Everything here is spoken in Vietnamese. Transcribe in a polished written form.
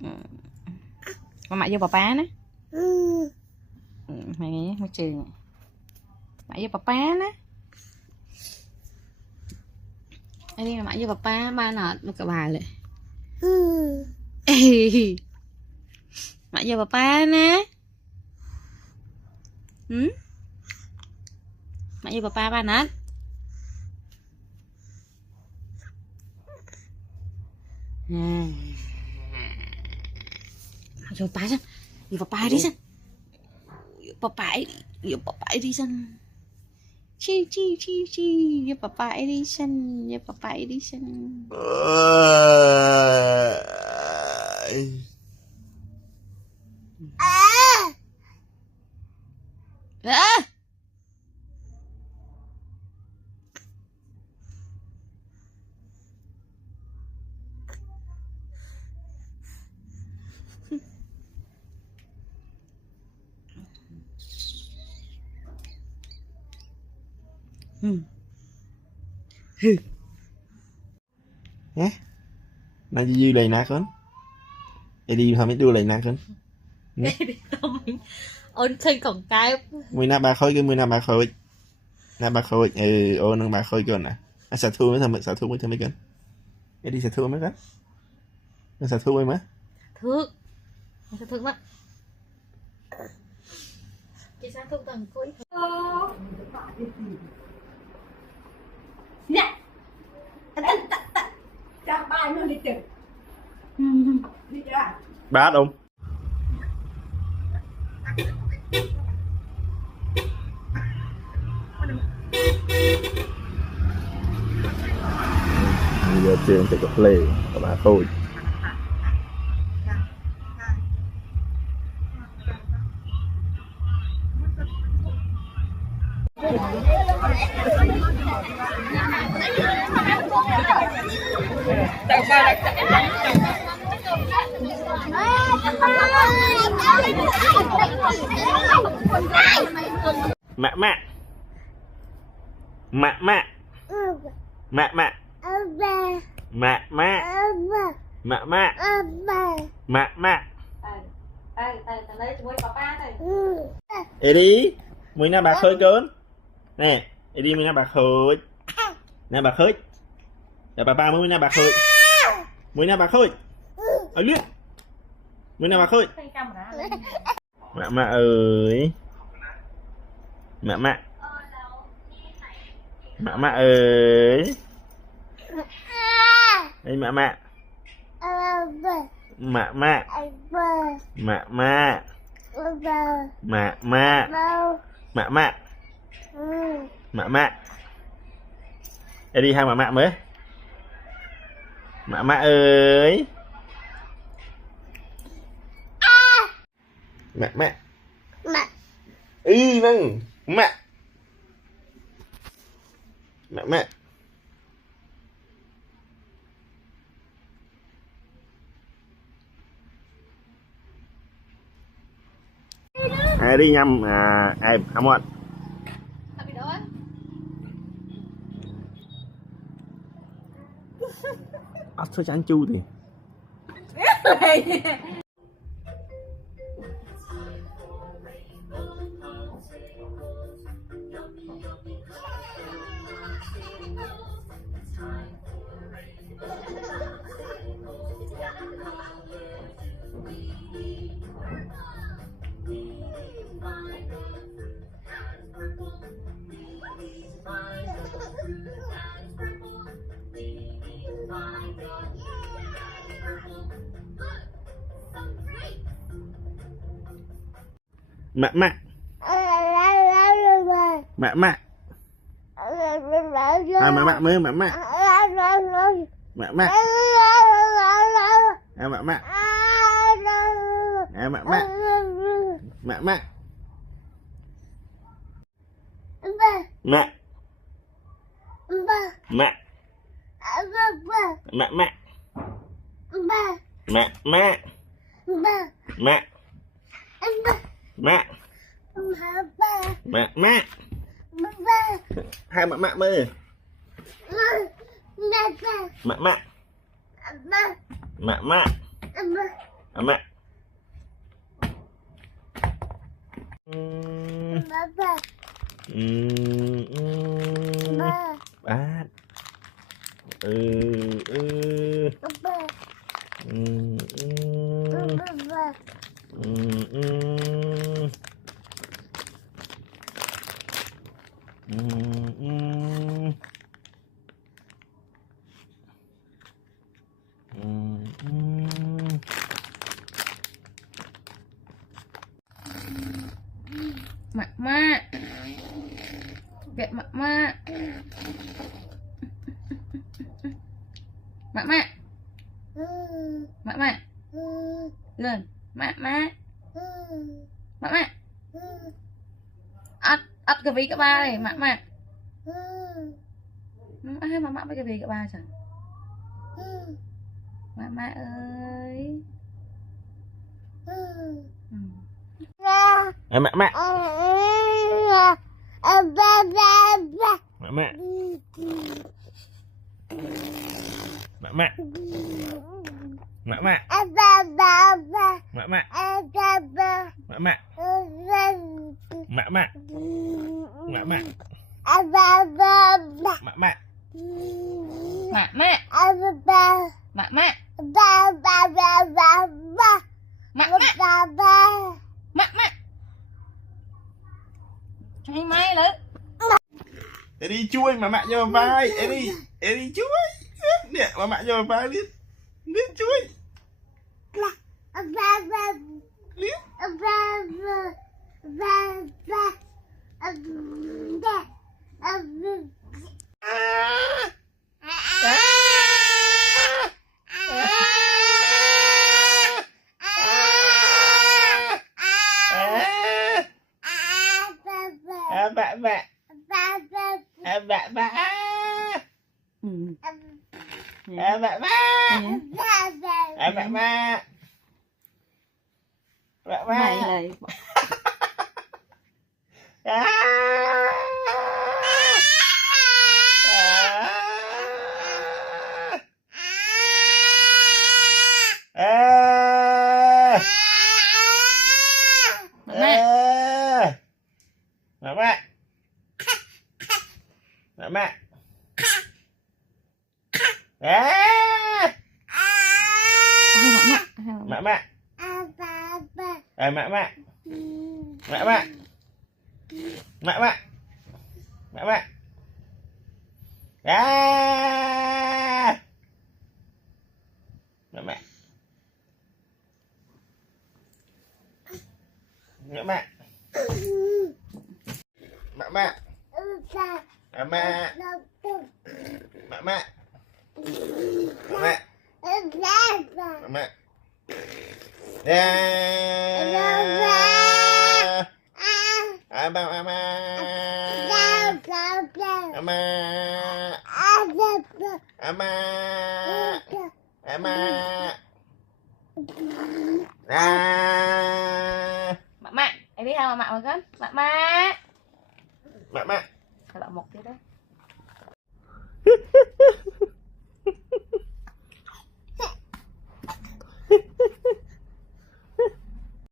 mẹ vô papa nè mày mới chừng mẹ vô papa nè đi mà mẹ vô papa ba nọ một cái bài lại mẹ vô papa nè mẹ vô papa ba nè vô papa sao vô papa đi sao vô papa đi sao chi vô papa đi sao vô papa đi sao Nãy dư lại nát con, đi thôi mấy đưa lại nát con. ôn chơi cổng cái. Mười na ba khôi cái mười na ba khôi, ô nâng ba khôi con à, xả thu mới thằng xả thu mới thằng mấy con, đi xả thu mấy con, nó xả thu mấy má, thương quá. Chị sao thương tầng cuối. Nè. Ra bài luôn đi chừng. Đi chưa? Bát không? Bây giờ trường sẽ có play của bà thôi. Mẹ mẹ mẹ mẹ mẹ mẹ mẹ mẹ mẹ mẹ mẹ mẹ ê đi mười na bạc khơi cơn nè ê đi mười na bạc khơi na bạc khơi để bà mười na bạc khơi mười na bạc khơi ở lưới mười na bạc khơi mẹ mẹ ơi mẹ mẹ mẹ mẹ ơi đây mẹ mẹ mẹ mẹ mẹ mẹ mẹ mẹ mẹ mẹ mẹ mẹ đây đi hai mẹ mẹ mới mẹ mẹ ơi mẹ mẹ y nâng mẹ mẹ mẹ đi nhâm em không anh thôi cho anh chu thì mẹ mẹ mẹ mẹ à mẹ mẹ mới mẹ mẹ mẹ mẹ à mẹ mẹ à mẹ mẹ mẹ mẹ mẹ mẹ mẹ mẹ mẹ mẹ mẹ mẹ mẹ mẹ hai mẹ mẹ mơ mẹ mẹ mẹ mẹ mẹ. Bát. Mak. Gak mak. Mak. Lên. Mak. Ắt cái vị các ba này, mak. Hai mak với cái vị các ba chẳng. Mak ơi. Mẹ. Mẹ. Mẹ. Mẹ. Mẹ. Mẹ. Hay mai nữa. Eddie chui mà mẹ cho vai. Eddie chui. Nè mà mẹ cho vai đi. Liếc chui. Liếc. Mày này. Mak. Ini sama mak makan. Mak. Kalau mau tidak.